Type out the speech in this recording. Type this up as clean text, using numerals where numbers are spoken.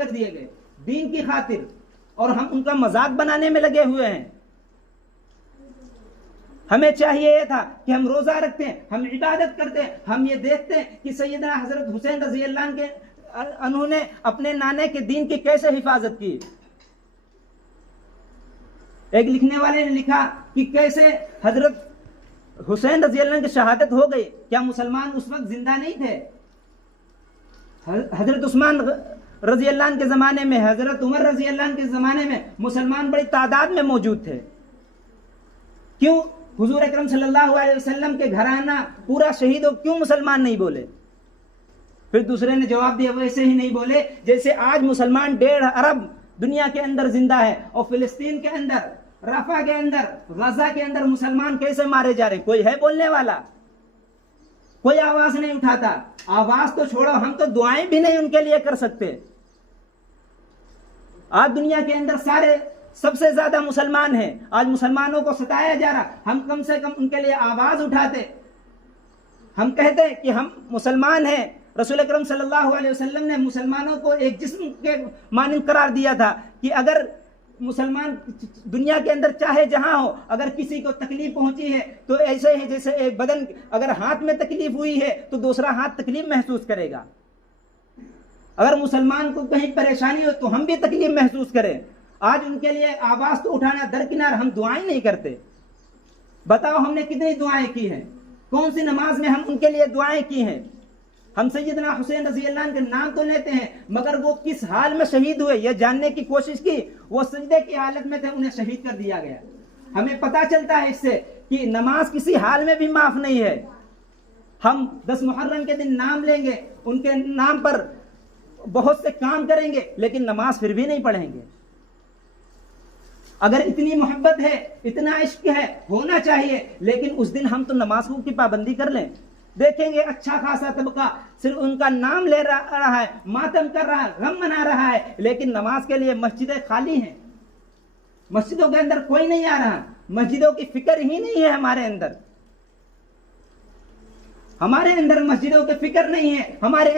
कर दिए गए दीन की खातिर, और हम उनका मजाक बनाने में लगे हुए हैं। हमें चाहिए ये था कि हम रोजा रखते हैं, हम इबादत करते हैं, हम ये देखते हैं कि सैयदना हजरत हुसैन रजी अल्लाह के उन्होंने अपने नाने के दीन की कैसे हिफाजत की। एक लिखने वाले ने लिखा कि कैसे हजरत हुसैन रजी अल्लाह की शहादत हो गई, क्या मुसलमान उस वक्त जिंदा नहीं थे? हजरत उस्मान रजी अल्लाह के ज़माने में, हजरत उमर रजी अल्लाह के ज़माने में मुसलमान बड़ी तादाद में मौजूद थे। क्यों हुजूर अकरम सल्लल्लाहु अलैहि वसल्लम के घराना पूरा शहीद हो, क्यों मुसलमान नहीं बोले? फिर दूसरे ने जवाब दिया, वैसे ही नहीं बोले जैसे आज मुसलमान 1.5 अरब दुनिया के अंदर जिंदा है, और फिलिस्तीन के अंदर, रफा के अंदर, गजा के अंदर मुसलमान कैसे मारे जा रहे हैं? कोई है बोलने वाला? कोई आवाज नहीं उठाता। आवाज तो छोड़ो, हम तो दुआएं भी नहीं उनके लिए कर सकते। आज दुनिया के अंदर सारे सबसे ज्यादा मुसलमान हैं, आज मुसलमानों को सताया जा रहा, हम कम से कम उनके लिए आवाज उठाते, हम कहते कि हम मुसलमान हैं। रसूल अकरम सल्लल्लाहु अलैहि वसल्लम ने मुसलमानों को एक जिस्म के मानिंद करार दिया था कि अगर मुसलमान दुनिया के अंदर चाहे जहां हो, अगर किसी को तकलीफ पहुंची है तो ऐसे ही जैसे एक बदन, अगर हाथ में तकलीफ हुई है तो दूसरा हाथ तकलीफ महसूस करेगा। अगर मुसलमान को कहीं परेशानी हो तो हम भी तकलीफ महसूस करें। आज उनके लिए आवाज तो उठाना दरकिनार, हम दुआएं नहीं करते। बताओ हमने कितनी दुआएं की हैं? कौन सी नमाज में हम उनके लिए दुआएं की हैं? हम सैयदना हुसैन रजी अल्लाह के नाम तो लेते हैं, मगर वो किस हाल में शहीद हुए यह जानने की कोशिश की। वो सजदे की हालत में थे, उन्हें शहीद कर दिया गया। हमें पता चलता है इससे कि नमाज किसी हाल में भी माफ नहीं है। हम 10 मुहर्रम के दिन नाम लेंगे, उनके नाम पर बहुत से काम करेंगे, लेकिन नमाज फिर भी नहीं पढ़ेंगे। अगर इतनी मोहब्बत है, इतना इश्क है, होना चाहिए, लेकिन उस दिन हम तो नमाज की पाबंदी कर लें। देखेंगे अच्छा खासा तबका सिर्फ उनका नाम ले रहा है, मातम कर रहा है, गम मना रहा है, लेकिन नमाज के लिए मस्जिदें खाली हैं। मस्जिदों के अंदर कोई नहीं आ रहा, मस्जिदों की फिक्र ही नहीं है हमारे अंदर। हमारे अंदर मस्जिदों की फिक्र नहीं है। हमारे